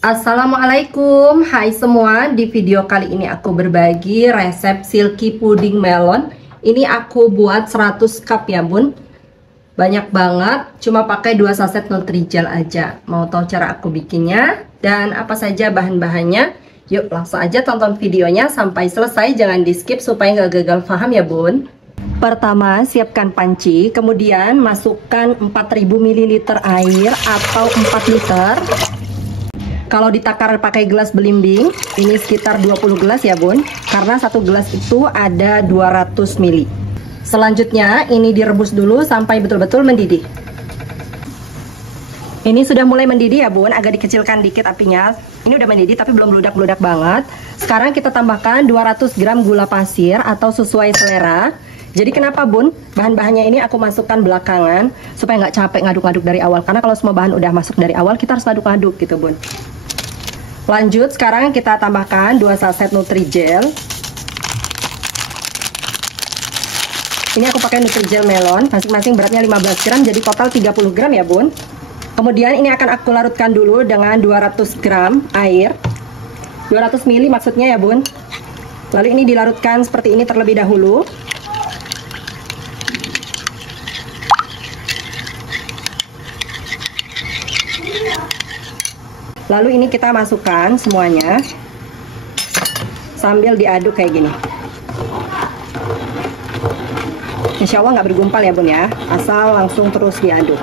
Assalamualaikum, hai semua. Di video kali ini aku berbagi resep silky pudding melon. Ini aku buat 100 cup ya bun. Banyak banget, cuma pakai 2 saset Nutrijel aja. Mau tahu cara aku bikinnya dan apa saja bahan-bahannya? Yuk langsung aja tonton videonya sampai selesai, jangan di skip supaya nggak gagal paham ya bun. Pertama, siapkan panci, kemudian masukkan 4000 ml air atau 4 liter. Kalau ditakar pakai gelas belimbing, ini sekitar 20 gelas ya bun, karena satu gelas itu ada 200 ml. Selanjutnya, ini direbus dulu sampai betul-betul mendidih. Ini sudah mulai mendidih ya bun, agak dikecilkan dikit apinya. Ini udah mendidih tapi belum meludak-meludak banget. Sekarang kita tambahkan 200 gram gula pasir atau sesuai selera. Jadi kenapa bun, bahan-bahannya ini aku masukkan belakangan supaya nggak capek ngaduk-ngaduk dari awal. Karena kalau semua bahan udah masuk dari awal, kita harus ngaduk-ngaduk gitu bun. Lanjut, sekarang kita tambahkan 2 saset Nutrijel. Ini aku pakai Nutrijel melon, masing-masing beratnya 15 gram, jadi total 30 gram ya bun. Kemudian ini akan aku larutkan dulu dengan 200 gram air, 200 ml maksudnya ya bun. Lalu ini dilarutkan seperti ini terlebih dahulu. Lalu ini kita masukkan semuanya sambil diaduk kayak gini. Insya Allah nggak bergumpal ya bun ya, asal langsung terus diaduk.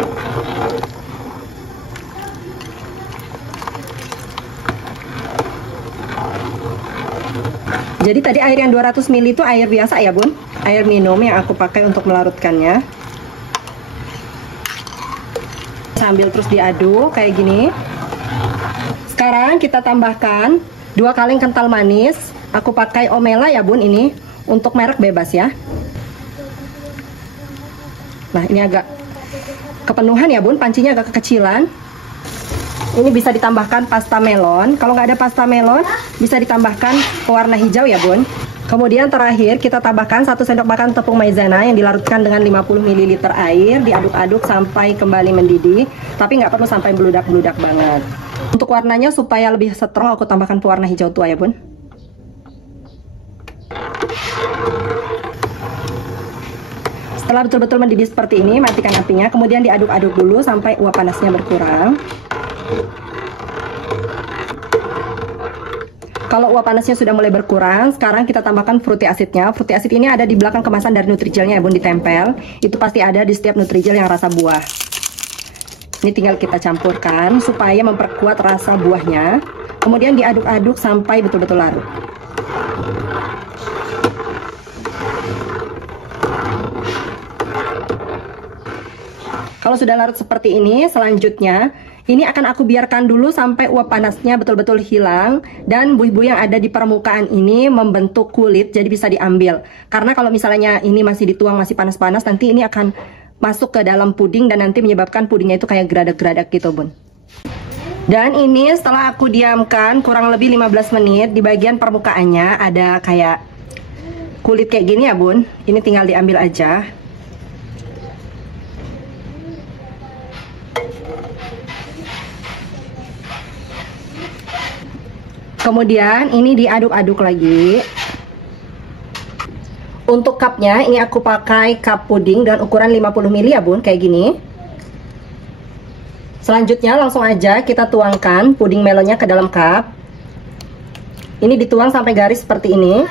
Jadi tadi air yang 200 ml itu air biasa ya bun, air minum yang aku pakai untuk melarutkannya. Sambil terus diaduk kayak gini. Sekarang kita tambahkan 2 kaleng kental manis. Aku pakai Omela ya bun, ini untuk merek bebas ya. Nah ini agak kepenuhan ya bun, pancinya agak kekecilan. Ini bisa ditambahkan pasta melon. Kalau nggak ada pasta melon, bisa ditambahkan pewarna hijau ya bun. Kemudian terakhir kita tambahkan 1 sendok makan tepung maizena yang dilarutkan dengan 50 ml air. Diaduk-aduk sampai kembali mendidih, tapi nggak perlu sampai beludak-beludak banget. Untuk warnanya supaya lebih strong, aku tambahkan pewarna hijau tua ya bun. Setelah betul-betul mendidih seperti ini, matikan apinya. Kemudian diaduk-aduk dulu sampai uap panasnya berkurang. Kalau uap panasnya sudah mulai berkurang, sekarang kita tambahkan fruity acidnya. Fruity acid ini ada di belakang kemasan dari Nutrijelnya ya bun, ditempel. Itu pasti ada di setiap Nutrijel yang rasa buah. Ini tinggal kita campurkan supaya memperkuat rasa buahnya. Kemudian diaduk-aduk sampai betul-betul larut. Kalau sudah larut seperti ini, selanjutnya ini akan aku biarkan dulu sampai uap panasnya betul-betul hilang dan buih-buih yang ada di permukaan ini membentuk kulit, jadi bisa diambil. Karena kalau misalnya ini masih dituang, masih panas-panas, nanti ini akan masuk ke dalam puding dan nanti menyebabkan pudingnya itu kayak geradak-geradak gitu bun. Dan ini setelah aku diamkan kurang lebih 15 menit, di bagian permukaannya ada kayak kulit kayak gini ya bun. Ini tinggal diambil aja. Kemudian ini diaduk-aduk lagi. Untuk cupnya ini aku pakai cup puding dan ukuran 50 ml ya bun, kayak gini. Selanjutnya langsung aja kita tuangkan puding melonnya ke dalam cup. Ini dituang sampai garis seperti ini.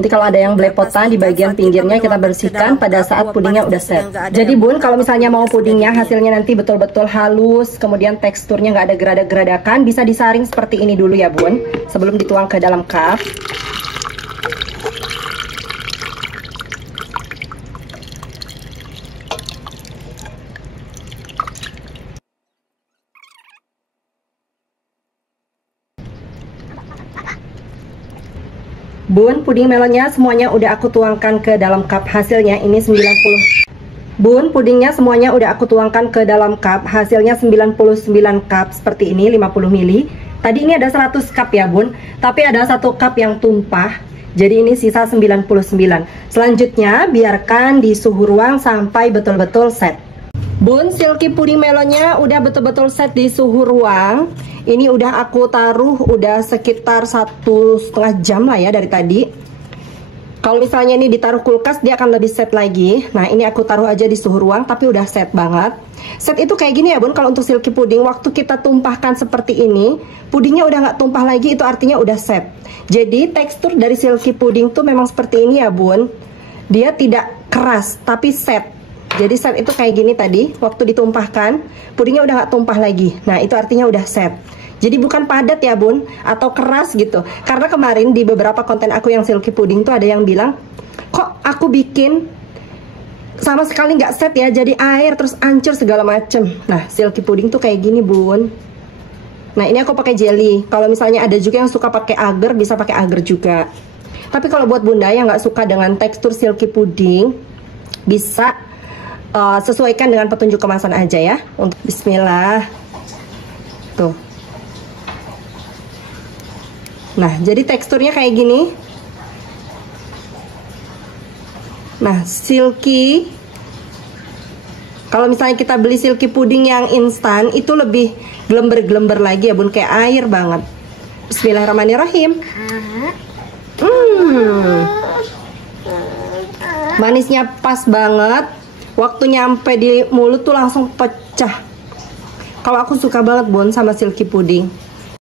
Nanti kalau ada yang belepotan di bagian pinggirnya kita bersihkan pada saat pudingnya udah set. Jadi bun, kalau misalnya mau pudingnya hasilnya nanti betul-betul halus, kemudian teksturnya nggak ada geradak-geradakan, bisa disaring seperti ini dulu ya bun, sebelum dituang ke dalam cup. Bun, puding melonnya semuanya udah aku tuangkan ke dalam cup, hasilnya ini 90. Bun, pudingnya semuanya udah aku tuangkan ke dalam cup, hasilnya 99 cup seperti ini, 50 ml. Tadi ini ada 100 cup ya bun, tapi ada 1 cup yang tumpah. Jadi ini sisa 99. Selanjutnya biarkan di suhu ruang sampai betul-betul set. Bun, silky puding melonnya udah betul-betul set di suhu ruang. Ini udah aku taruh udah sekitar 1,5 jam lah ya dari tadi. Kalau misalnya ini ditaruh kulkas dia akan lebih set lagi. Nah ini aku taruh aja di suhu ruang tapi udah set banget. Set itu kayak gini ya bun, kalau untuk silky puding waktu kita tumpahkan seperti ini, pudingnya udah nggak tumpah lagi, itu artinya udah set. Jadi tekstur dari silky puding tuh memang seperti ini ya bun. Dia tidak keras tapi set. Jadi set itu kayak gini tadi, waktu ditumpahkan, pudingnya udah nggak tumpah lagi. Nah itu artinya udah set. Jadi bukan padat ya bun, atau keras gitu. Karena kemarin di beberapa konten aku yang silky puding tuh ada yang bilang, kok aku bikin sama sekali nggak set ya, jadi air terus hancur segala macem. Nah silky puding tuh kayak gini bun. Nah ini aku pakai jelly. Kalau misalnya ada juga yang suka pakai agar, bisa pakai agar juga. Tapi kalau buat bunda yang nggak suka dengan tekstur silky puding, bisa sesuaikan dengan petunjuk kemasan aja ya. Untuk bismillah. Tuh. Nah, jadi teksturnya kayak gini. Nah, silky. Kalau misalnya kita beli silky puding yang instan, itu lebih gelember-gelember lagi ya bun, kayak air banget. Bismillahirrahmanirrahim. Manisnya pas banget. Waktu nyampe di mulut tuh langsung pecah. Kalau aku suka banget bun sama silky puding.